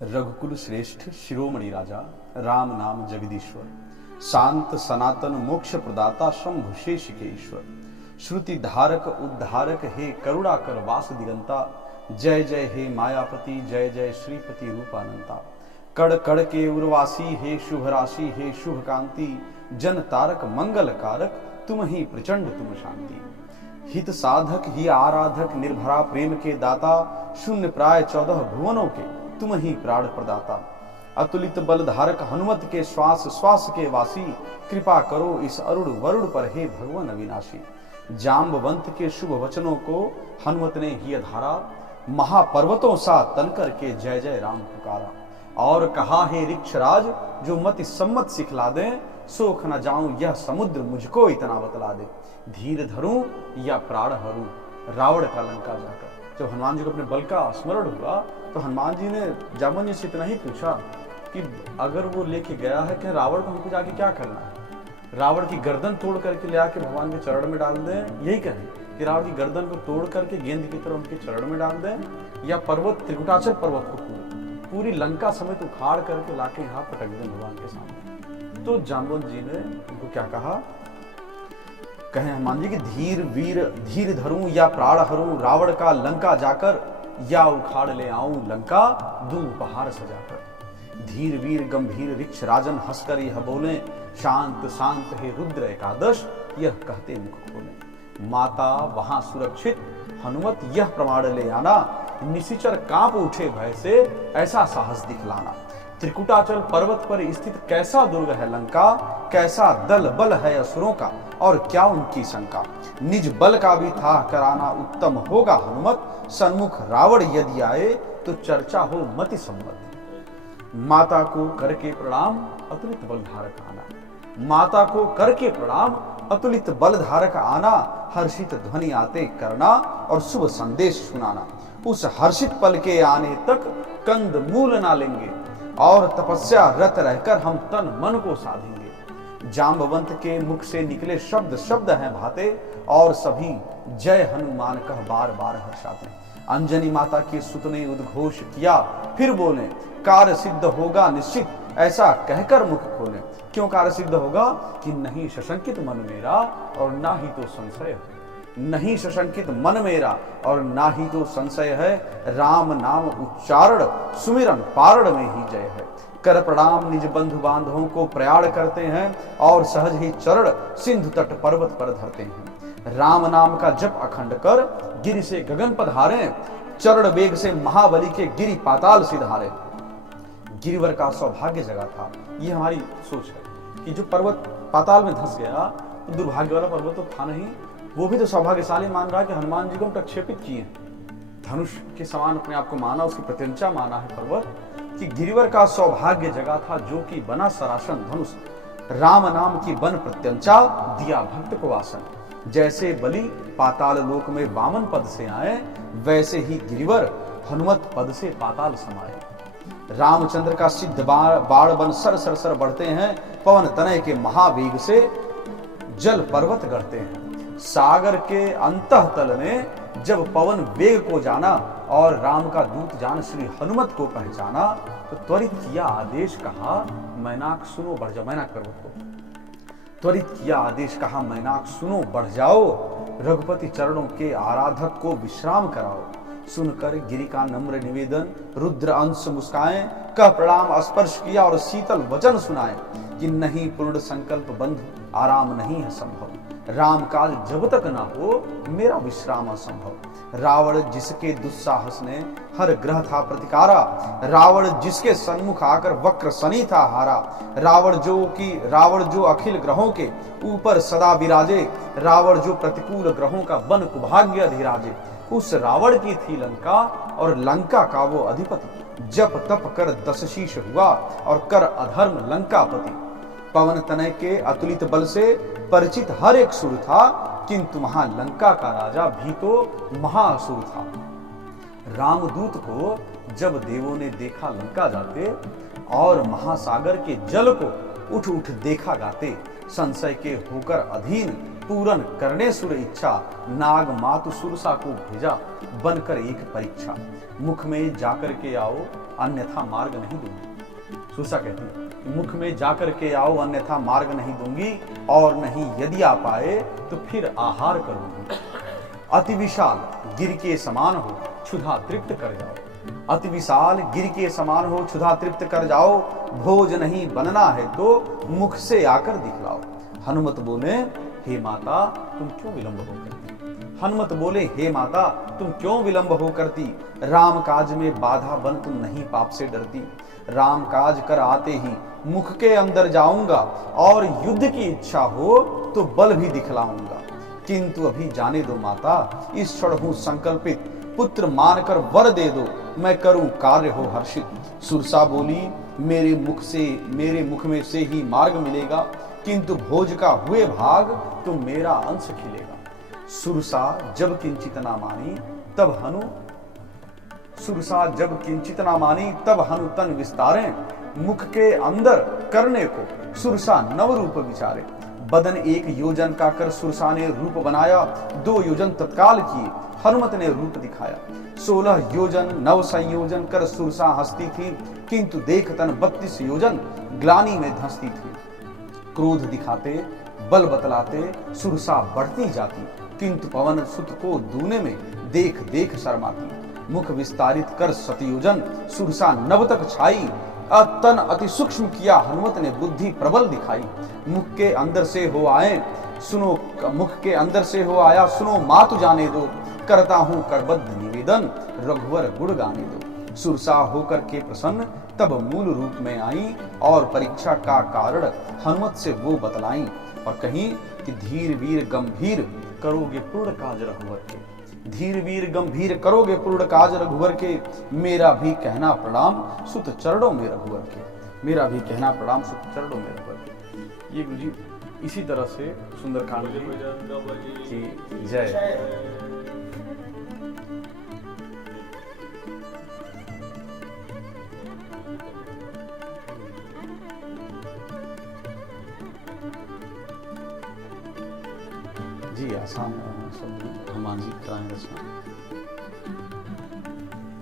रघुकुल श्रेष्ठ शिरोमणि राजा राम नाम जगदीश्वर शांत सनातन मोक्ष प्रदाता शंभु शेष के ईश्वर श्रुति धारक उद्धारक हे करुणा कर वास दिगंता जय जय हे मायापति जय जय श्रीपति रूपानंता कड़ कड़ के उर्वासी हे शुभ राशि हे शुभ कांति जन तारक मंगल कारक तुम ही प्रचंड तुम शांति हित साधक ही आराधक निर्भरा प्रेम के दाता शून्य प्राय 14 भुवनों के तुम ही प्राण प्रदाता अतुलित बल धारक हनुमत के श्वास श्वास के वासी कृपा करो इस अरुण वरुण पर हे भगवान अविनाशी जाम्बवंत के शुभ वचनों को हनुमत ने ही धारा महापर्वतों सा तन करके जय जय राम पुकारा और कहा हे ऋक्षराज जो मति सम्मत सिखला दे सोख न जाऊं यह समुद्र मुझको इतना बतला दे धीर धरूं या प्राण हरू रावण का लंका जाकर। जब हनुमान जी को अपने बल का स्मरण हुआ तो हनुमान जी ने जामवंत जी से इतना ही पूछा कि अगर वो लेके गया है कि रावण को हमको जाके क्या करना है, रावण की गर्दन तोड़ करके ले आके भगवान के चरण में डाल दें, यही कहें कि रावण की गर्दन को तोड़ करके गेंद की तरह उनके चरण में डाल दें, या पर्वत त्रिकुटाचल पर्वत को पूरी लंका समेत उखाड़ करके लाके यहाँ पटक दें भगवान के सामने। तो जामवंत जी ने उनको क्या कहा, कहें हनुमान जी की धीर धरूं या प्राण हरूं रावण का लंका जाकर या उखाड़ ले आऊं लंका दूं उपहार सजाकर। धीर वीर गंभीर ऋक्ष राजन हंसकर यह बोले शांत शांत हे रुद्र एकादश यह कहते मुख खोले। माता वहां सुरक्षित हनुमत यह प्रमाण ले आना निशिचर कांप उठे भय से ऐसा साहस दिखलाना। त्रिकुटाचल पर्वत पर स्थित कैसा दुर्ग है लंका कैसा दल बल है असुरों का और क्या उनकी शंका। निज बल का भी था कराना उत्तम होगा हनुमत सन्मुख रावण यदि आए तो चर्चा हो मति सम्मत। माता को करके प्रणाम अतुलित बल धारक आना माता को करके प्रणाम अतुलित बल धारक आना हर्षित ध्वनि आते करना और शुभ संदेश सुनाना। उस हर्षित पल के आने तक कंद मूल ना लेंगे और तपस्या रत रहकर हम तन मन को साधेंगे। जाम्बवंत के मुख से निकले शब्द शब्द हैं भाते और सभी जय हनुमान कह बार बार हर्षाते। अंजनी माता के सुत ने उद्घोष किया फिर बोले कार्य सिद्ध होगा निश्चित ऐसा कहकर मुख खोले। क्यों कार्य सिद्ध होगा कि नहीं सशंकित मन मेरा और ना ही तो संशय है, नहीं सशंकित मन मेरा और ना ही तो संशय है। राम नाम उच्चारण सुमिरन पारण में ही जय है। कर प्रणाम निज बंधु बांधवों को प्रयाण करते हैं और सहज ही चरण सिंधु तट पर्वत पर धरते हैं। राम नाम का जप अखंड कर गिरि से गगन पधारे चरण वेग से महाबली के गिरि पाताल सिधारे। गिरिवर का सौभाग्य जगा था, ये हमारी सोच है कि जो पर्वत पाताल में धंस गया तो दुर्भाग्य वाला पर्वत तो था नहीं, वो भी तो सौभाग्यशाली मान रहा है कि हनुमान जी को प्रक्षेपित किए धनुष के समान अपने आप को माना, उसकी प्रत्यंचा माना है पर्वत कि गिरिवर का सौभाग्य जगा था जो कि बना सरासन धनुष राम नाम की बन प्रत्यंचा दिया भक्त को आसन। जैसे बलि पाताल लोक में वामन पद से आए वैसे ही गिरिवर हनुमत पद से पाताल समाये। रामचंद्र का सिद्ध बाण बन सर सर सर बढ़ते हैं पवन तनय के महावेग से जल पर्वत गढ़ते हैं। सागर के अंतःतल ने जब पवन वेग को जाना और राम का दूत जान श्री हनुमत को पहचाना तो त्वरित किया आदेश कहा मैनाक सुनो बढ़ जाओ। मैनाक पर्वत को त्वरित किया आदेश कहा मैनाक सुनो बढ़ जाओ रघुपति चरणों के आराधक को विश्राम कराओ। सुनकर गिरि का नम्र निवेदन रुद्र अंश मुस्काए कह प्रणाम स्पर्श किया और शीतल वचन सुनाए कि नहीं पूर्ण संकल्प बंधु आराम नहीं है संभव। राम काज जब तक ना हो मेरा विश्राम असंभव। रावण जिसके दुस्साहस ने हर ग्रह था प्रतिकारा रावण जिसके सन्मुख आकर वक्र शनि था हारा। रावण जो अखिल ग्रहों के ऊपर सदा विराजे रावण जो प्रतिकूल ग्रहों का बन कुभाग्य अधिराजे। उस रावण की थी लंका और लंका का वो अधिपति जप तप कर 10 शीश हुआ और कर अधर्म लंकापति। पवन तनय के अतुलित बल से परिचित हर एक सुर था किंतु वहां लंका का राजा भी तो महाअसुर था। रामदूत को जब देवों ने देखा लंका जाते और महासागर के जल को उठ उठ देखा गाते, संशय के होकर अधीन, पूरन करने सुर इच्छा, नाग मातु सुरसा को भेजा, बनकर एक परीक्षा, मुख में जाकर के आओ अन्यथा मार्ग नहीं दूंगी। सुरसा कहती है, मुख में जाकर के आओ अन्यथा मार्ग नहीं दूंगी, और नहीं यदि आ पाए तो फिर आहार करूंगी। अति विशाल गिर के समान हो क्षुधा तृप्त कर जाओ, अति विशाल गिर के समान हो क्षुधा तृप्त कर जाओ, भोज नहीं बनना है तो मुख से आकर दिखलाओ। हनुमत बोले, हे माता तुम क्यों विलंब हो करती। हनुमत बोले, हे माता तुम क्यों विलंब हो करती। राम काज में बाधा बन तुम नहीं पाप से डरती। राम काज कर आते ही मुख के अंदर जाऊंगा, और युद्ध की इच्छा हो तो बल भी दिखलाऊंगा। किंतु अभी जाने दो माता, इस क्षण हूं संकल्पित, पुत्र मानकर वर दे दो, मैं करूं कार्य हो हर्षित। सुरसा बोली, मेरे मुख में से ही मार्ग मिलेगा, किंतु भोज का हुए भाग तो मेरा अंश खिलेगा। सुरसा जब किंचित ना मानी तब हनु तन विस्तारे, मुख के अंदर करने को सुरसा नव रूप विचारे। बदन एक योजन का कर सुरसा ने रूप बनाया, 2 योजन तत्काल किए हनुमत ने रूप दिखाया। 16 योजन नव संयोजन कर सुरसा हंसती थी, किंतु देख तन 32 योजन ग्लानि में धंसती थी। क्रोध दिखाते बल बतलाते सुरसा बढ़ती जाती, किंतु पवन सुत को दूने में देख देख शर्माती। मुख विस्तारित कर सतयोजन सुरसा नभ तक छाई, तन अति सूक्ष्म किया हनुमत ने बुद्धि प्रबल दिखाई। मुख के अंदर से हो आया सुनो मातु जाने दो, करता हूं करबद्ध निवेदन रघुवर गुण गाने दो। सुरसा होकर के प्रसन्न तब मूल रूप में आई, और परीक्षा का कारण हनुमत से वो बतलाई। और कहीं कि धीर वीर गंभीर करोगे पूर्ण काज रघुवर के, धीर वीर गंभीर करोगे पूर्ण काज रघुवर के, मेरा भी कहना प्रणाम सुत चरणों में रघुवर के, मेरा भी कहना प्रणाम सुत चरणों में रघुवर के। ये गुरु जी इसी तरह से सुंदरकांड की जय। जी आसान शब्द हनुमान जी कराएं रचना।